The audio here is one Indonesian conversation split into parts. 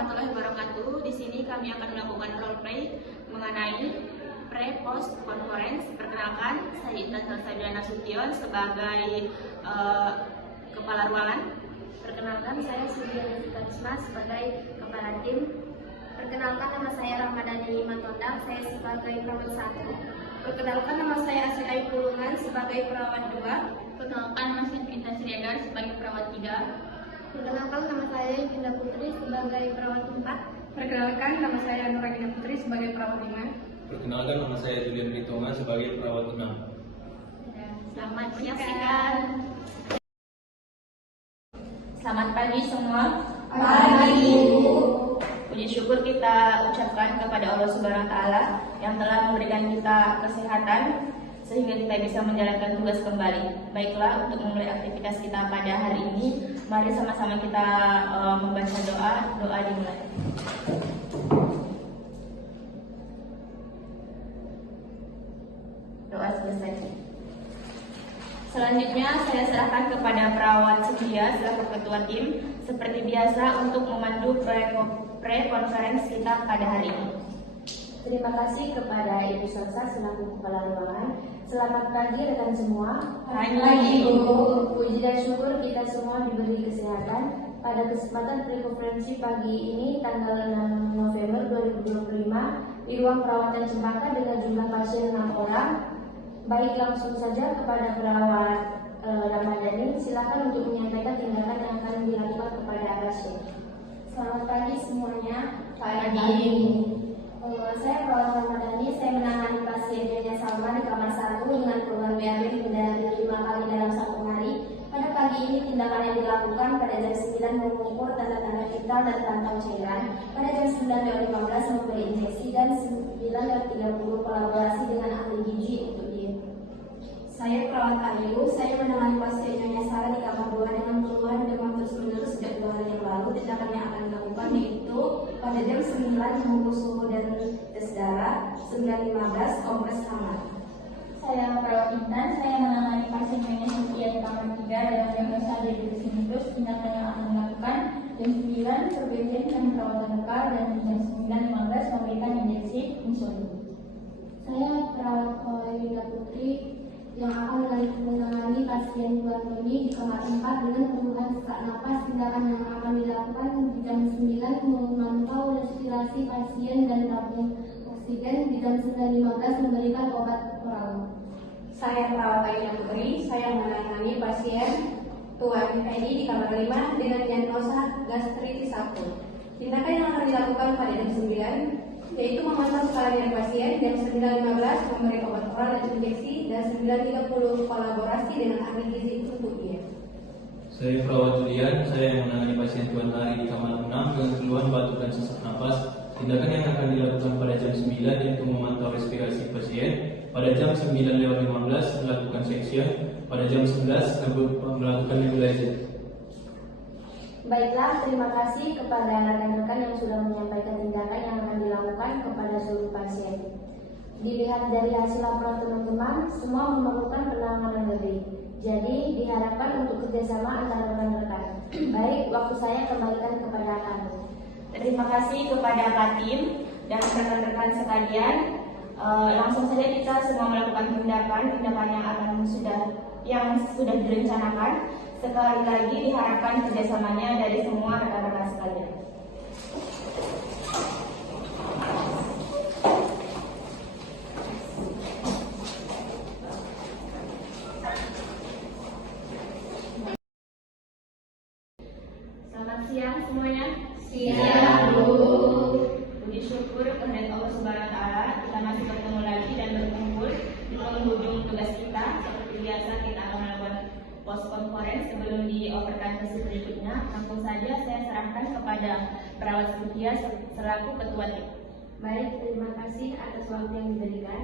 warahmatullahi wabarakatuh. Di sini kami akan melakukan role play mengenai pre-post conference. Perkenalkan, saya Intan Salsabila Nasution sebagai kepala ruangan. Perkenalkan, saya Sudiana Karisma sebagai kepala tim. Perkenalkan, nama saya Ramadhani Matondang, saya sebagai perawat 1. Perkenalkan, nama saya Asri Ayu Pulungan sebagai perawat 2. Perkenalkan, nama saya Pinta Sriadar sebagai perawat 3. Perkenalkan, nama saya Yunda Putri sebagai perawat 4. Perkenalkan, nama saya Nuragina Putri sebagai perawat 5. Perkenalkan, nama saya Julian Ritonga sebagai perawat 6. Selamat menyaksikan. Selamat pagi semua. Pagi, Bu. Puji syukur kita ucapkan kepada Allah Subhanahu wa Ta'ala yang telah memberikan kita kesehatan sehingga kita bisa menjalankan tugas kembali. Baiklah, untuk memulai aktivitas kita pada hari ini, mari sama-sama kita membaca doa. Doa dimulai. Doa selesai. Selanjutnya saya serahkan kepada perawat setia selaku ketua tim seperti biasa untuk memandu pre-conference kita pada hari ini. Terima kasih kepada Ibu Salsa selaku kepala ruangan. Selamat pagi rekan semua. Pagi, Bu. Puji dan syukur kita semua diberi kesehatan. Pada kesempatan pre-konferensi pagi ini tanggal 6 November 2025 di ruang perawatan Cempaka dengan jumlah pasien 6 orang. Baik, langsung saja kepada perawat Ramadhani. Silakan untuk menyampaikan tindakan yang akan dilakukan kepada pasien. Selamat pagi semuanya. Pagi. Saya perawat Ramadhani. Saya menangani pasien Nyonya Salma di kamar 1 dengan keluhan BAB lebih dari 5 kali dalam 1 hari. Pada pagi ini tindakan yang dilakukan pada jam 9 mengukur tanda-tanda vital dan kantong cairan. Pada jam 9:15 memberi injeksi dan 9:30 kolaborasi dengan ahli gizi untuk dia. Saya perawat Ayu. Saya menangani pasien Nyonya Sarah di kamar 2 dengan keluhan demam terus-menerus sejak 2 hari yang lalu. Tindakan yang akan dilakukan yaitu pada jam 9 mengukur suhu dan tes darah, 9:15 kompres kamar. Saya perawat Intan, saya menangani pasien Nyonya Cynthia di kamar 3 dengan diagnosa diabetes mellitus. Tindakan yang akan dilakukan jam 9 surveillance dan perawatan lokal dan jam 9:15 memberikan injeksi insulin. Saya perawat Yunda Putri yang akan menangani pasien Tuan Tony di kamar 4 dengan keluhan sesak napas. Tindakan yang akan dilakukan di jam 9 memantau respirasi pasien dan tabung oksigen. Di jam 9:15 memberikan obat oral. Saya perawat Ayunda Putri. Saya menangani pasien Tuan Edi di kamar 5 dengan diagnosa gastritis akut. Tindakan yang akan dilakukan pada jam 9 yaitu memantau skala nyeri pasien. Jam 9:15 memberi obat oral dan injeksi dan 9:30 kolaborasi dengan ahli gizi untuk dia. Saya perawat Julian, saya yang menangani pasien Tuan Ari di kamar 6 dengan keluhan batuk dan sesak napas. Tindakan yang akan dilakukan pada jam 9 yaitu memantau respirasi pasien. Pada jam 9:15 melakukan section. Pada jam 11 melakukan nebulizer. Baiklah, terima kasih kepada rekan-rekan yang sudah menyampaikan tindakan yang akan dilakukan kepada seluruh pasien. Dilihat dari hasil laporan teman-teman, semua memerlukan penanganan lebih. Jadi, diharapkan untuk kerjasama antara rekan-rekan. Baik, waktu saya kembalikan kepada kamu. Terima kasih kepada Pak Tim dan rekan-rekan sekalian. Langsung saja kita semua melakukan tindakan yang sudah direncanakan. Sekali lagi diharapkan kerjasamanya dari semua rekan-rekan sekalian. Selamat siang semuanya. Siang, Bu. Puji syukur kepada Allah Subhanahu wa Ta'ala kita masih bertemu lagi dan berkumpul di penghujung tugas kita. Seperti biasa kita akan melakukan post conference sebelum dioperkan sesi berikutnya. Langsung saja saya serahkan kepada perawat setia selaku ketua tim. Baik, terima kasih atas waktu yang diberikan.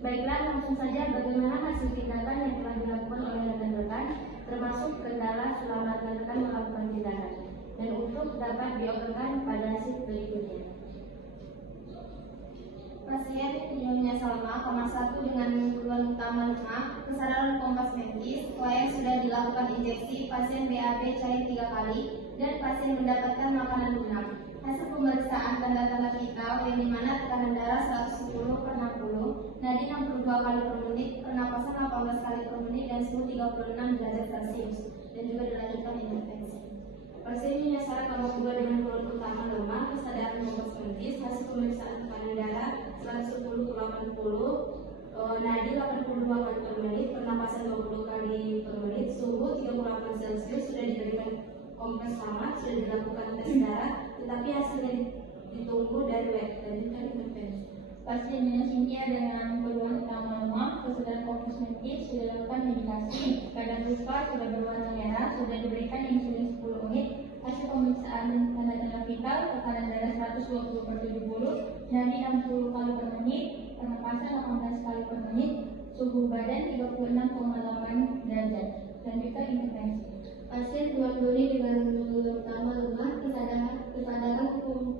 Baiklah, langsung saja bagaimana hasil tindakan yang telah dilakukan oleh rekan-rekan, termasuk kendala selama rekan-rekan melakukan tindakan, dan untuk dapat dioperkan pada shift berikutnya. Pasien Nyonya Salma, kamar 1 dengan keluhan utama lemah, kesadaran kompasmentis, klien sudah dilakukan injeksi, pasien BAB cair 3 kali, dan pasien mendapatkan makanan lunak. pernapasan 18 kali per menit dan suhu 36 derajat Celcius, dan juga dilanjutkan intervensi. Pasien menyasar babak kedua dengan keluhan utama lemah, kesadaran pokok mentis, hasil pemeriksaan tekanan darah 110/80, nadi 82 kali per menit, pernapasan 20 kali per menit, suhu 38 Celcius, sudah diberikan kompres hangat, sudah dilakukan tes darah, tetapi hasilnya ditunggu dari web dan intervensi. Pasien dengan Cynthia dengan keluhan utama lemah, kesadaran fokus mentis, sudah dilakukan medikasi, kadar glukosa sudah berwarna merah, sudah diberikan insulin 10 unit, hasil pemeriksaan tanda-tanda vital, tekanan darah 120/70, nadi 60 kali per menit, pernapasan 18 kali per menit, suhu badan 36,8 derajat, dan juga intervensi. Pasien Tuan Doni dengan keluhan utama lemah, kesadaran fokus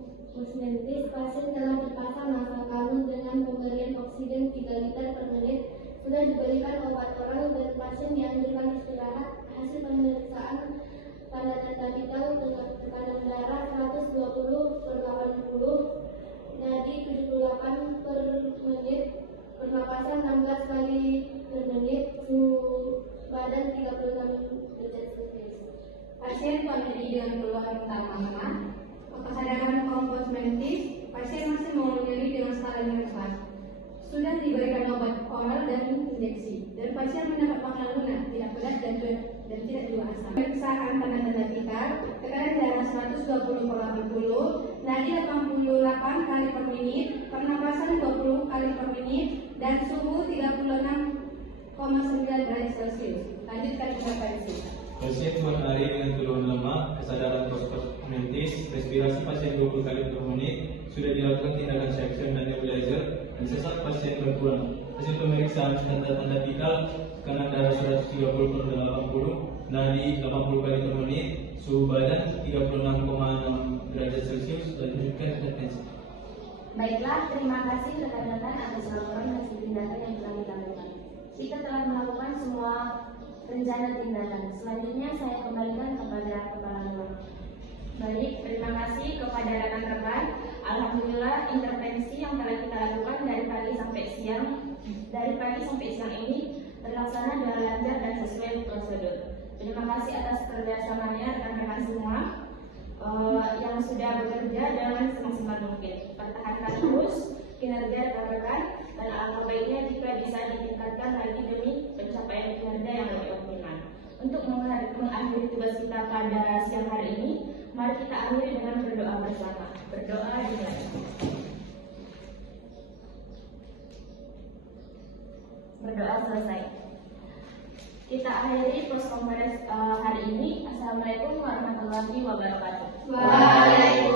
mentis, pasien telah dipasang masa kalung dengan pemberian oksigen 3 liter per menit, sudah diberikan obat oral dan pasien dianjurkan istirahat. Hasil pemeriksaan tanda-tanda vital dengan tekanan darah 120/80, nadi 78 per menit, pernapasan 16 kali per menit, suhu badan 36 derajat Celcius. Pasien Tuan Edi dengan keluhan utama lemah, kesadaran kompos mentis, pasien masih mengeluh nyeri dengan skala nervus. Sudah diberikan obat oral dan injeksi, dan pasien mendapat makan lunak, tidak berat dan tidak juga asam. Pemeriksaan tanda-tanda vital, tekanan darah 120/80, nadi 88 kali per menit, pernapasan 20 kali per menit, dan suhu 36,9 derajat Celcius. Lanjutkan intervensi. Pasien Tuan Ari dengan keluhan lemah, kesadaran mentis, respirasi pasien 20 kali per menit, sudah dilakukan tindakan suction dan nebulizer, dan sesak pasien berkurang. Hasil pemeriksaan tanda-tanda vital, tekanan darah 130/80, nadi 80 kali per menit, suhu badan 36,6 derajat Celcius, dan tunjukkan intervensi. Baiklah, terima kasih rekan-rekan atas laporan hasil tindakan yang telah dilakukan. Kita telah melakukan semua rencana tindakan. Selanjutnya saya kembalikan kepada kepala ruang. Baik, terima kasih kepada rekan-rekan. Alhamdulillah intervensi yang telah kita lakukan dari pagi sampai siang ini terlaksana dengan lancar dan sesuai prosedur. Terima kasih atas kerjasamanya rekan-rekan semua yang sudah bekerja dengan semaksimal mungkin. Pertahankan terus kinerja rekan-rekan, dan alangkah baiknya jika bisa ditingkatkan lagi demi pencapaian kinerja yang lebih optimal. Untuk mengakhiri tugas kita pada siang hari ini, mari kita akhiri dengan berdoa bersama. Berdoa dimulai. Berdoa selesai. Kita akhiri press conference hari ini. Assalamualaikum warahmatullahi wabarakatuh. Waalaikumsalam.